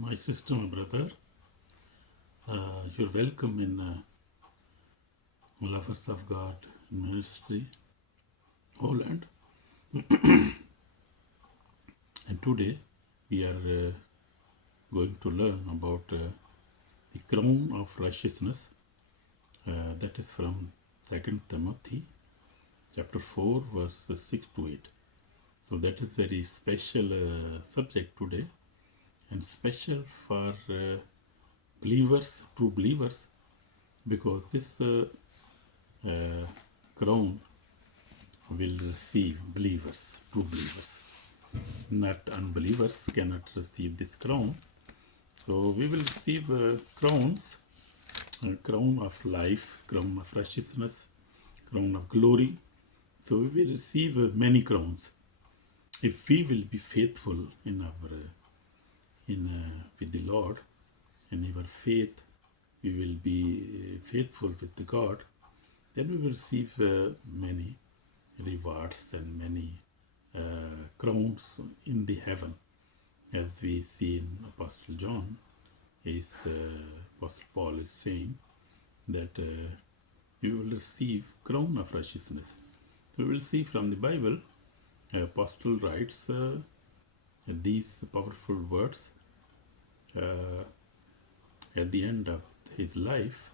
my sister, my brother. You're welcome in Lovers of God Ministry Holland. And today we are going to learn about the crown of righteousness. That is from 2 Timothy chapter 4 verses 6 to 8. So that is very special subject today, and special for believers, true believers, because this crown will receive believers, true believers. Not unbelievers cannot receive this crown. So we will receive crowns, a crown of life, crown of righteousness, crown of glory. So we will receive many crowns if we will be faithful in our with the Lord, and our faith. We will be faithful with the God. Then we will receive many rewards and many crowns in the heaven, as we see in Apostle John. Apostle Paul is saying that you will receive crown of righteousness. We will see from the Bible. Apostle writes these powerful words at the end of his life,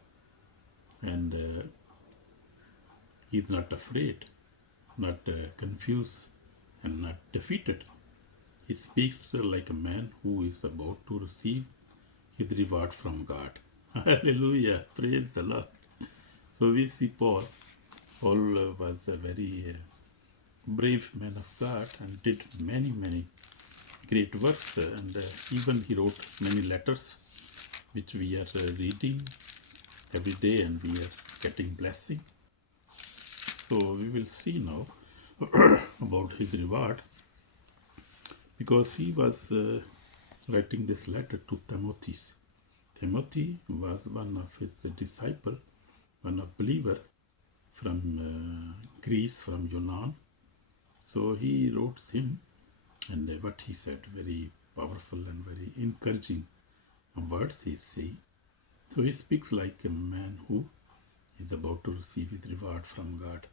and he is not afraid, not confused, and not defeated. He speaks like a man who is about to receive his reward from God. Hallelujah! Praise the Lord. So we see Paul. Paul was a very brave man of God and did many great works, and even he wrote many letters which we are reading every day, and we are getting blessing. So we will see now about his reward, because he was writing this letter to Timothy. Timothy was one of his disciple, one of believer from Greece, from Yunnan. So he wrote him, and what he said, very powerful and very encouraging words he say. So he speaks like a man who is about to receive his reward from God.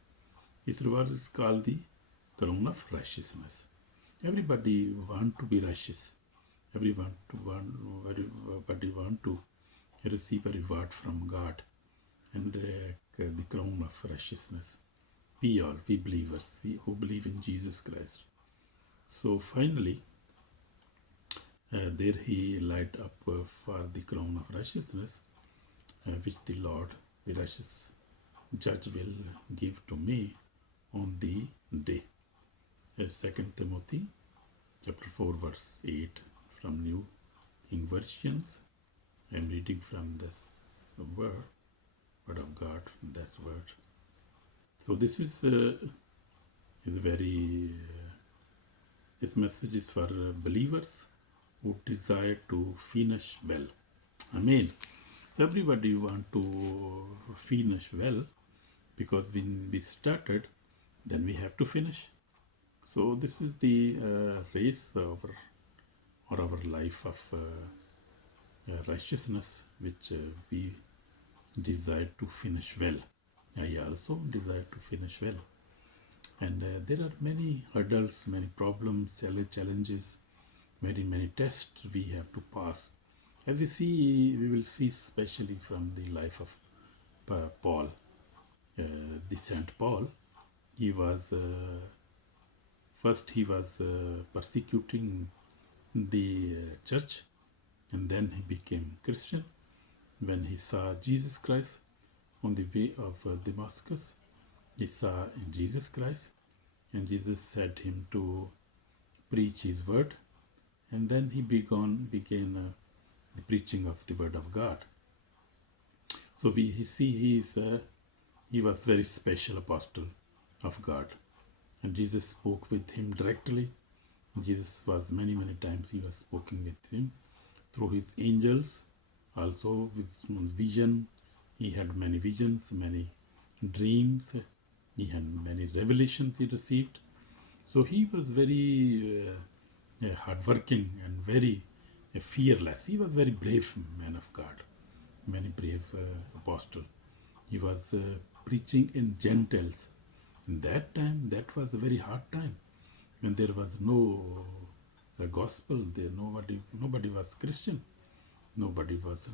His reward is called the crown of righteousness. Everybody want to be righteous. Everybody want to receive a reward from God, and the crown of righteousness. We believers, we who believe in Jesus Christ. So finally, there he light up for the crown of righteousness, which the Lord, the righteous judge, will give to me on the day. 2 Timothy chapter 4 verse 8 from New King Versions. I am reading from this word of God, that word. So this is very this message is for believers who desire to finish well. Amen. So everybody want to finish well, because when we started, then we have to finish. So this is the race or our life of righteousness, which we desire to finish well. I also desire to finish well. And there are many hurdles, many problems, challenges, many tests we have to pass. As we will see especially from the life of Paul, the Saint Paul. He was first he was persecuting the church, and then he became Christian when he saw Jesus Christ on the way of Damascus. He saw Jesus Christ, and Jesus said him to preach his word, and then he began the preaching of the word of God. So we see he was very special apostle of God, and Jesus spoke with him directly. Jesus was many times he was speaking with him through his angels, also with vision. He had many visions, many dreams. He had many revelations he received. So he was very hardworking and very fearless. He was very brave man of God, very brave apostle. He was preaching in Gentiles. In that time, that was a very hard time when there was no gospel. There nobody was Christian. Nobody was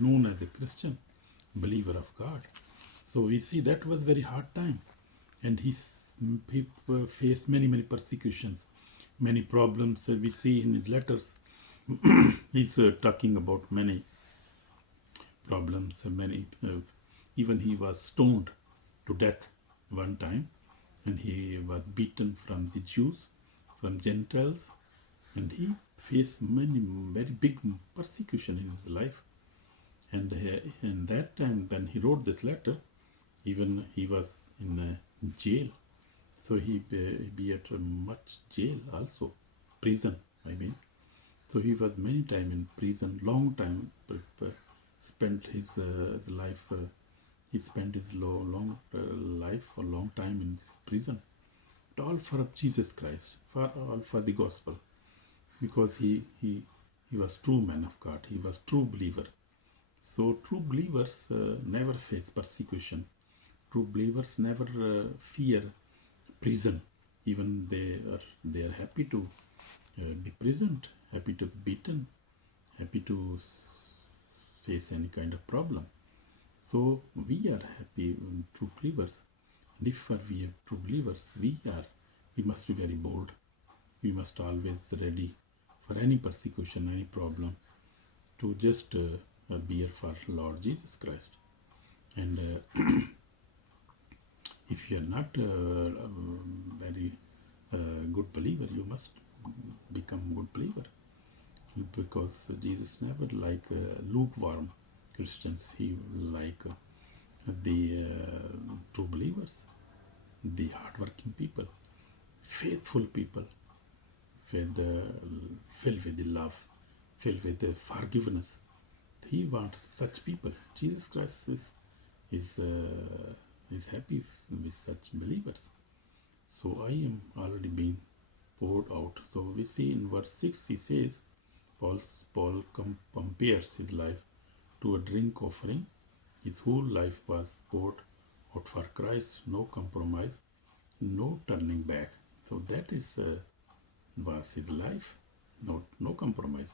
known as a Christian believer of God. So we see that was very hard time, and he faced many persecutions, many problems. We see in his letters, he's talking about many problems, many. Even he was stoned to death one time, and he was beaten from the Jews, from Gentiles, and he faced many very big persecution in his life. And in that time, when he wrote this letter, even he was in jail, so he be at much jail also, prison. I mean, so he was many time in prison, long time. Spent his life. He spent his long life for a long time in prison, but all for Jesus Christ, all for the gospel, because he was true man of God. He was true believer. So true believers never face persecution. True believers never fear prison. Even they are happy to be prisoned, happy to be beaten, happy to face any kind of problem. So we are happy true believers. And if we are true believers, we must be very bold. We must always ready for any persecution, any problem, to just bear for Lord Jesus Christ. And if you are not very good believer, you must become good believer, because Jesus never like lukewarm Christians. He like the true believers, the hardworking people, faithful people, filled with the love, filled with the forgiveness. He wants such people. Jesus Christ is happy with such believers. So I am already being poured out. So we see in verse 6, he says, Paul compares his life to a drink offering. His whole life was poured out for Christ, no compromise, no turning back. So that was his life, no compromise.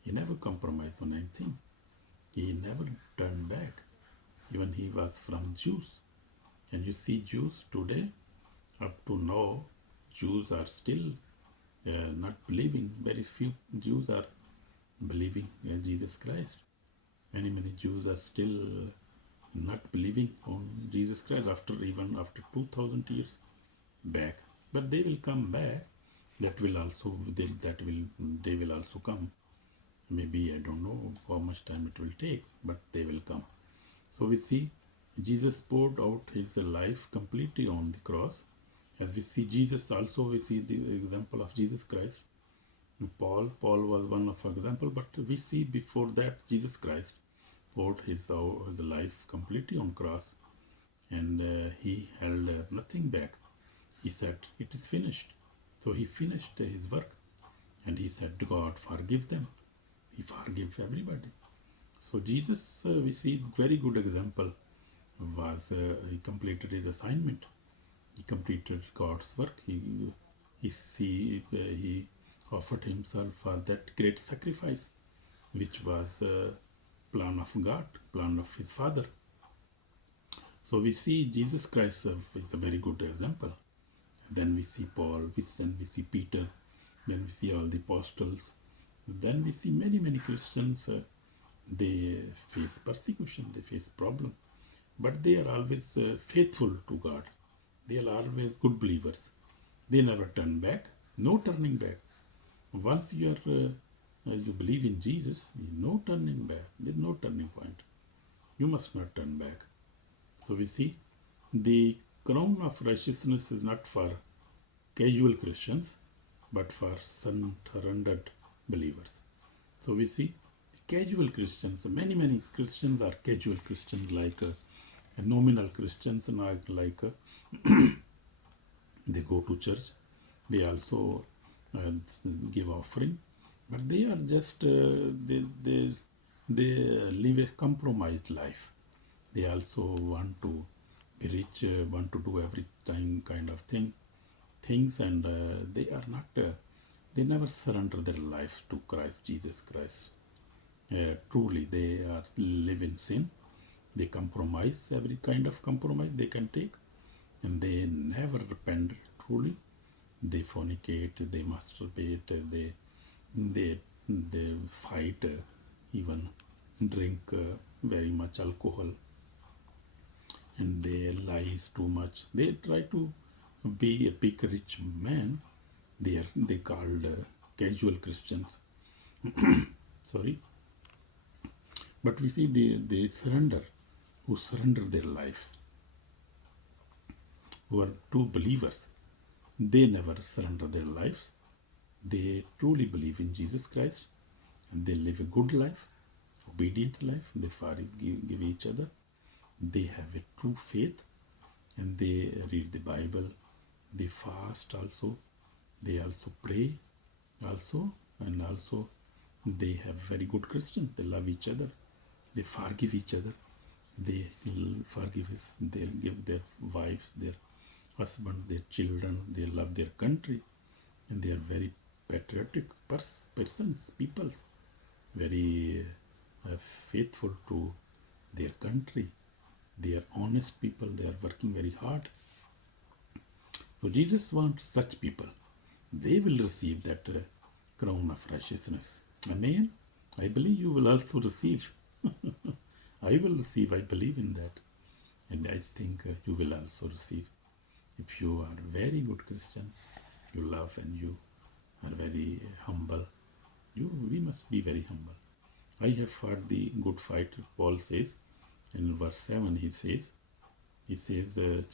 He never compromised on anything. He never turned back. Even he was from Jews. And you see Jews today, up to now, Jews are still not believing. Very few Jews are believing in Jesus Christ. Many Jews are still not believing on Jesus Christ even after 2000 years back. But they will come back. They will also come. Maybe I don't know how much time it will take, but they will come. So we see Jesus poured out his life completely on the cross. As we see Jesus also, we see the example of Jesus Christ. Paul was one of our example, but we see before that Jesus Christ poured his life completely on cross, and he held nothing back. He said, "It is finished." So he finished his work, and he said, "God, forgive them." He forgave everybody. So Jesus, we see very good example, was he completed his assignment. He completed God's work. He offered himself for that great sacrifice, which was plan of God, plan of his Father. So we see Jesus Christ is a very good example. Then we see Paul, then we see Peter, then we see all the apostles. Then we see many Christians, they face persecution, they face problem, but they are always faithful to God. They are always good believers. They never turn back, no turning back. Once you believe in Jesus, no turning back. There is no turning point. You must not turn back. So we see the crown of righteousness is not for casual Christians, but for surrendered believers. So we see casual Christians. Many Christians are casual Christians, like nominal Christians, like they go to church. They also give offering. but they are just they live a compromised life. They also want to be rich, want to do every time kind of things, and they are not. They never surrender their life to Christ, Jesus Christ. Truly, they are live in sin. They compromise every kind of compromise they can take, and they never repent truly. They fornicate, they masturbate, they they fight, even drink very much alcohol, and they lies too much. They try to be a big rich man. They called casual Christians. Sorry, but we see they surrender, who surrender their lives, who are true believers. They never surrender their lives. They truly believe in Jesus Christ, and they live a good life, obedient life. They forgive each other. They have a true faith, and they read the Bible. They fast also. They also pray also, and also they have very good Christians. They love each other. They forgive each other. They they give their wives, their husband, their children. They love their country, and they are very patriotic persons, people, very faithful to their country. They are honest people. They are working very hard. So Jesus wants such people. They will receive that crown of righteousness. Amen. I believe you will also receive. I will receive. I believe in that, and I think you will also receive. If you are a very good Christian, you love and you are very humble. We must be very humble. I have fought the good fight, Paul says. In verse 7 he says,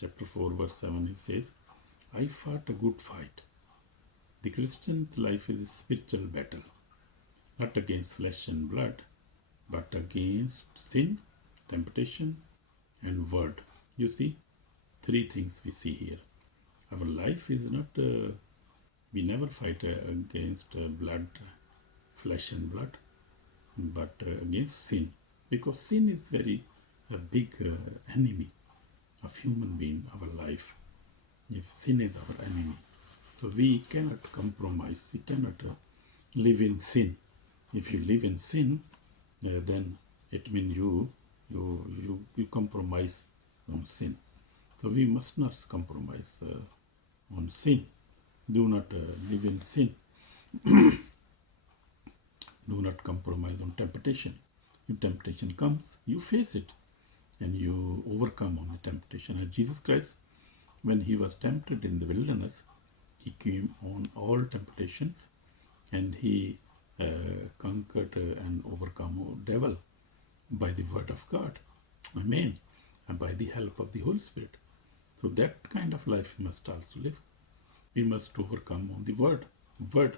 chapter 4 verse 7 he says, I fought a good fight. The Christian's life is a spiritual battle, not against flesh and blood, but against sin, temptation, and word. You see, three things we see here. Our life is not, we never fight against blood, flesh and blood, but against sin. Because sin is very a big enemy of human being, our life. If sin is our enemy, so we cannot compromise. We cannot live in sin. If you live in sin, then it means you compromise on sin. So we must not compromise on sin. Do not live in sin. Do not compromise on temptation. If temptation comes, you face it and you overcome on the temptation. And Jesus Christ, when he was tempted in the wilderness, he came on all temptations, and he conquered and overcome the devil by the word of God. Amen. And by the help of the Holy Spirit. So that kind of life we must also live. We must overcome on the word. Word.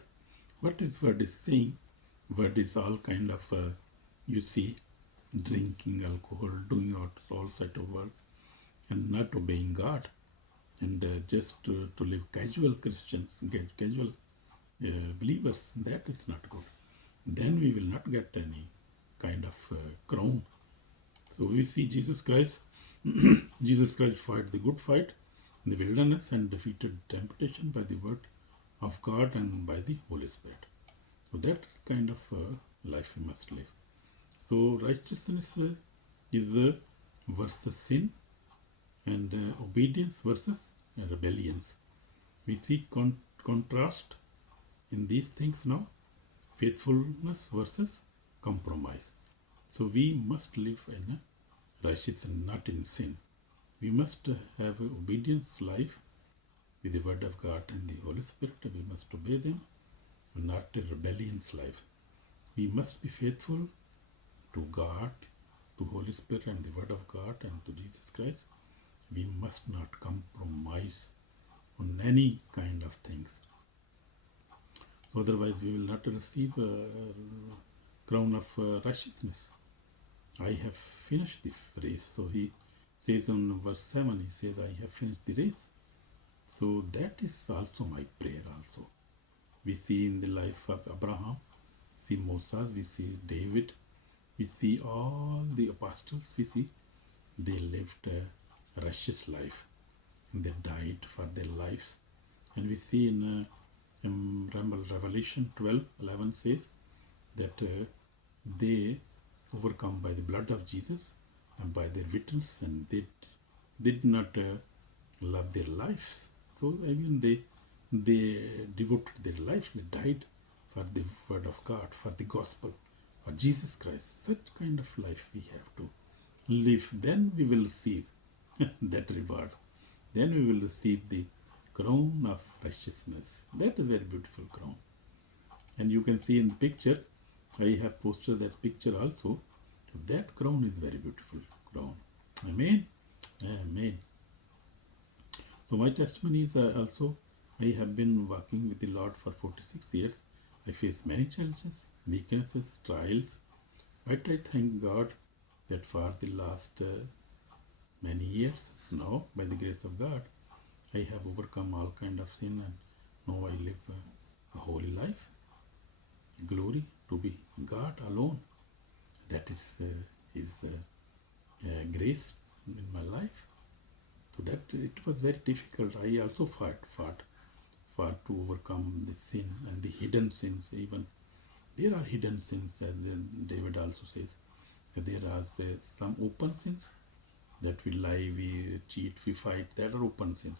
What is word is saying? Word is all kind of, you see, drinking alcohol, doing all sort of work, and not obeying God, and just to live casual Christians, casual believers. That is not good. Then we will not get any kind of crown. So we see Jesus Christ. Jesus Christ fought the good fight in the wilderness and defeated temptation by the word of God and by the Holy Spirit. So that kind of life we must live. So righteousness is versus sin, and obedience versus rebellions. We see contrast in these things now. Faithfulness versus compromise. So we must live in righteousness, not in sin. We must have an obedience life with the word of God and the Holy Spirit. We must obey them, not a rebellious life. We must be faithful to God, to Holy Spirit and the word of God and to Jesus Christ. We must not compromise on any kind of things. Otherwise we will not receive a crown of righteousness. I have finished the race. So he says on verse 7, he says, I have finished the race. So that is also my prayer also. We see in the life of Abraham, see Moses, we see David, we see all the apostles, we see they lived a righteous life and they died for their lives. And we see in Revelation 12:11 says that they overcome by the blood of Jesus and by their witness, and they did not love their lives. So I mean they devoted their life, they died for the word of God, for the gospel, for Jesus Christ. Such kind of life we have to live. Then we will receive that reward. Then we will receive the crown of righteousness. That is very beautiful crown. And you can see in the picture, I have posted that picture also. That crown is very beautiful crown. Amen. Amen. So my testimony is also, I have been working with the Lord for 46 years. I face many challenges, weaknesses, trials, but I thank God that for the last many years now, by the grace of God, I have overcome all kind of sin, and now I live a holy life. Glory to be God alone. That is His grace in my life. So that it was very difficult. I also fought to overcome the sin and the hidden sins. Even there are hidden sins, as David also says. There are some open sins that we lie, we cheat, we fight. That are open sins.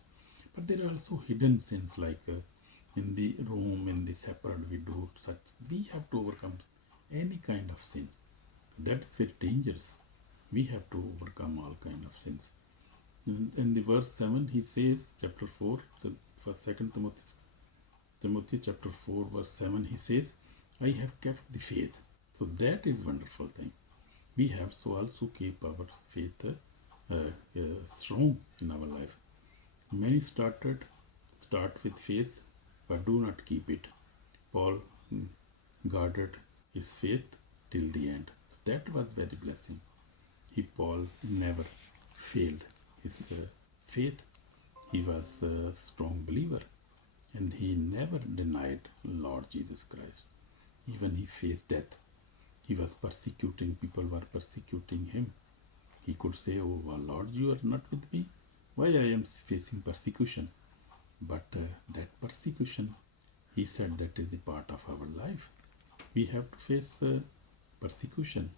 But there are also hidden sins, like in the room, in the separate, we do such. We have to overcome any kind of sin. That is very dangerous. We have to overcome all kind of sins. In the verse 7, he says, chapter 4, for 2 Timothy chapter 4, verse 7, he says, I have kept the faith. So that is wonderful thing. We have to also keep our faith strong in our life. Many start with faith, but do not keep it. Paul guarded his faith till the end. So that was very blessing. Paul never failed his faith. He was a strong believer, and he never denied Lord Jesus Christ. Even he faced death. He was persecuting, people were persecuting him. He could say, oh well, Lord, you are not with me. Why I am facing persecution? But that persecution, he said, that is a part of our life. We have to face persecution.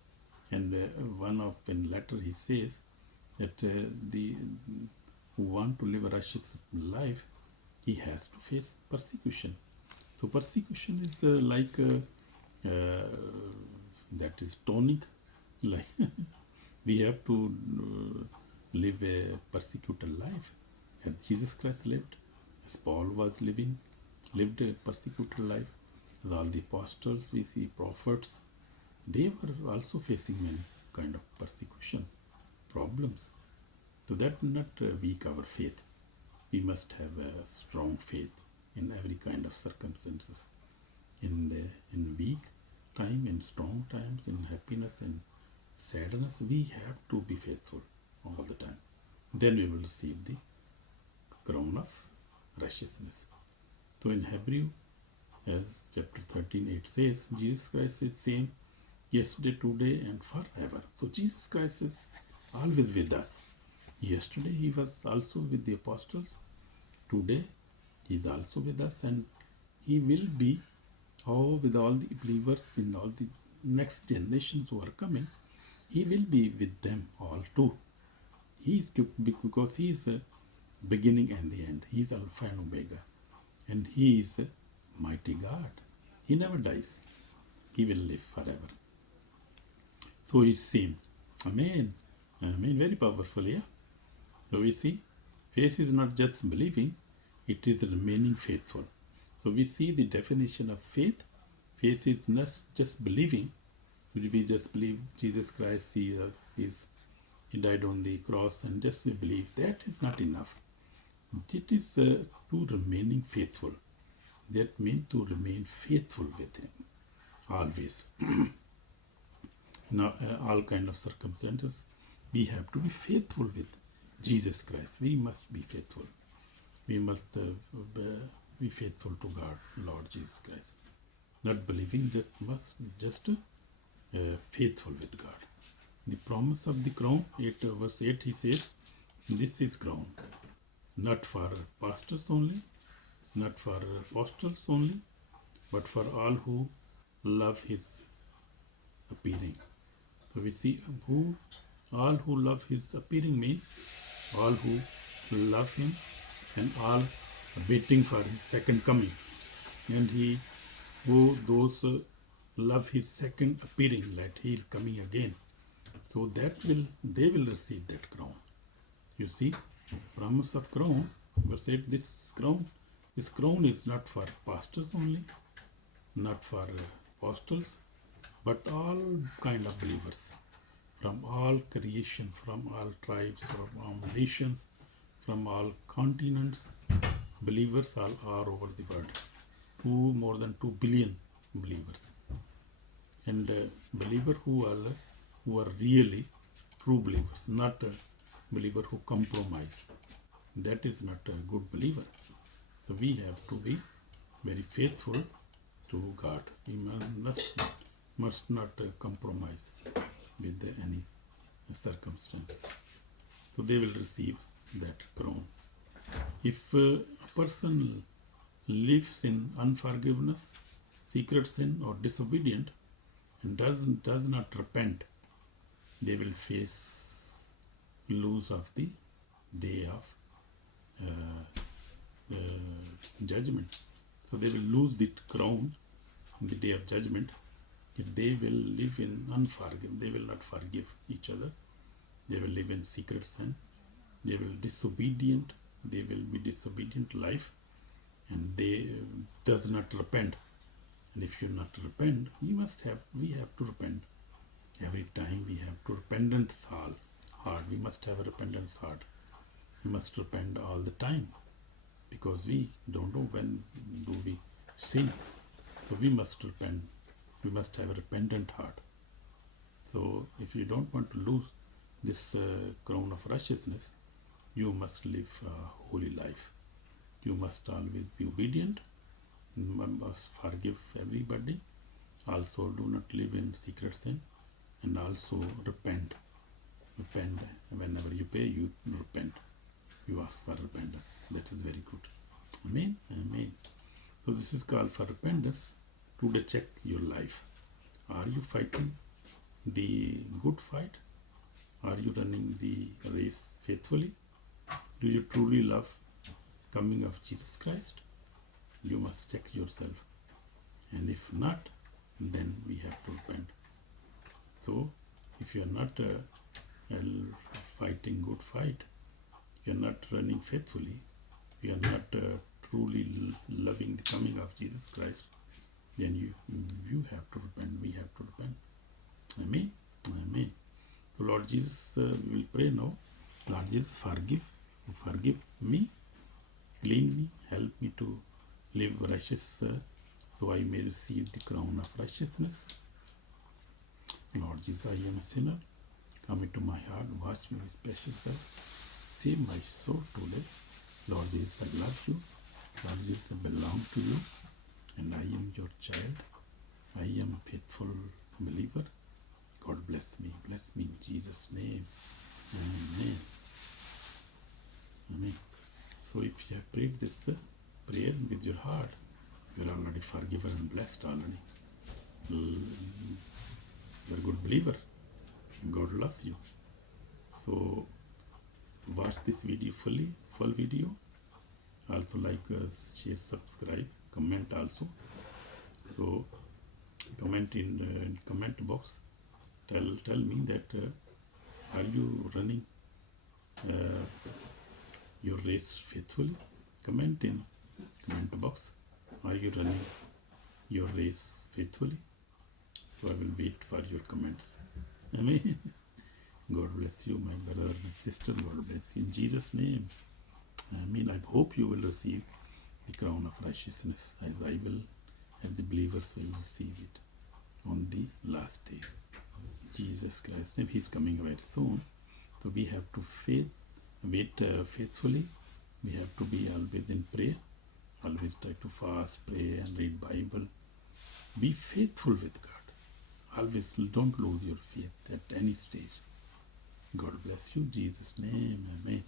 And one of in letter he says that the who want to live a righteous life, he has to face persecution. So persecution is like that is tonic. Like we have to live a persecuted life, as Jesus Christ lived, as Paul was lived a persecuted life. As all the apostles, we see prophets, they were also facing many kind of persecutions, problems. So that not weak our faith. We must have a strong faith in every kind of circumstances. In weak time, in strong times, in happiness and sadness, we have to be faithful all the time. Then we will receive the crown of righteousness. So in Hebrew, as chapter 13, 8 says, Jesus Christ is same yesterday, today, and forever. So Jesus Christ is always with us. Yesterday he was also with the apostles. Today he is also with us, and he will be with all the believers in all the next generations who are coming. He will be with them all too. He is because he is the beginning and the end. He is Alpha and Omega, and he is a mighty God. He never dies. He will live forever. So he's same. Amen. Amen. Very powerful, yeah. So we see, faith is not just believing, it is remaining faithful. So we see the definition of faith. Faith is not just believing. We just believe Jesus Christ, He died on the cross, and just we believe. That is not enough. It is to remaining faithful. That means to remain faithful with Him always. In all kind of circumstances, we have to be faithful with Jesus Christ. We must be faithful. We must be faithful to God, Lord Jesus Christ. not believing, that must just faithful with God. The promise of the crown, verse 8, he says, this is crown, not for pastors only, not for apostles only, but for all who love his appearing. So we see all who love his appearing means all who love him and all waiting for his second coming. And those love his second appearing, like he is coming again. So they will receive that crown. You see, promise of crown, verse 8, this crown is not for pastors only, not for apostles, but all kind of believers, from all creation, from all tribes, from all nations, from all continents. Believers all are over the world. More than 2 billion believers, and believers who are really true believers, not a believer who compromise. That is not a good believer. So we have to be very faithful to God. We must not compromise with any circumstances. So they will receive that crown. If a person lives in unforgiveness, secret sin, or disobedient, and does not repent, they will face lose of the day of judgment. So they will lose the crown in the day of judgment if they will live in unforgiveness. They will not forgive each other. They will live in secret sin. They will disobedient. They will be disobedient life, and they does not repent. And if you not repent, we have to repent. Every time we have to repentance heart. We must have a repentance heart. We must repent all the time, because we don't know when do we sin. So we must repent. We must have a repentant heart. So if you don't want to lose this crown of righteousness, you must live a holy life. You must always be obedient. You must forgive everybody. Also do not live in secret sin, and also repent. Repent whenever you pay, you repent. You ask for repentance. That is very good. Amen. Amen. So this is called for repentance. Today check your life. Are you fighting the good fight? Are you running the race faithfully? Do you truly love coming of Jesus Christ? You must check yourself. And if not, then we have to repent. So if you are not fighting good fight, you are not running faithfully, you are not truly loving the coming of Jesus Christ, then you have to repent. We have to repent. Amen. Amen. So Lord Jesus, we will pray now. Lord Jesus, forgive me, clean me, help me to live righteous, so I may receive the crown of righteousness. Lord Jesus, I am a sinner. Come into my heart, wash me with precious blood. Save my soul today. Lord Jesus, I love you. Lord Jesus, I belong to you, and I am your child. I am a faithful believer. God bless me. Bless me in Jesus' name. Amen. Amen. So if you have prayed this prayer with your heart, you are already forgiven and blessed already. You are a good believer. God loves you. So watch this video full video. Also like, share, subscribe, comment also. So comment in comment box. Tell me that are you running your race faithfully? Comment in comment box. Are you running your race faithfully? So I will wait for your comments. Amen. God bless you, my brother and sister. God bless you in Jesus' name. Amen. I hope you will receive the crown of righteousness, as I will, as the believers will receive it on the last day. Jesus Christ, and He's coming very soon. So we have to wait faithfully. We have to be always in prayer. Always try to fast, pray, and read Bible. Be faithful with God. Always don't lose your faith at any stage. God bless you. In Jesus' name, amen.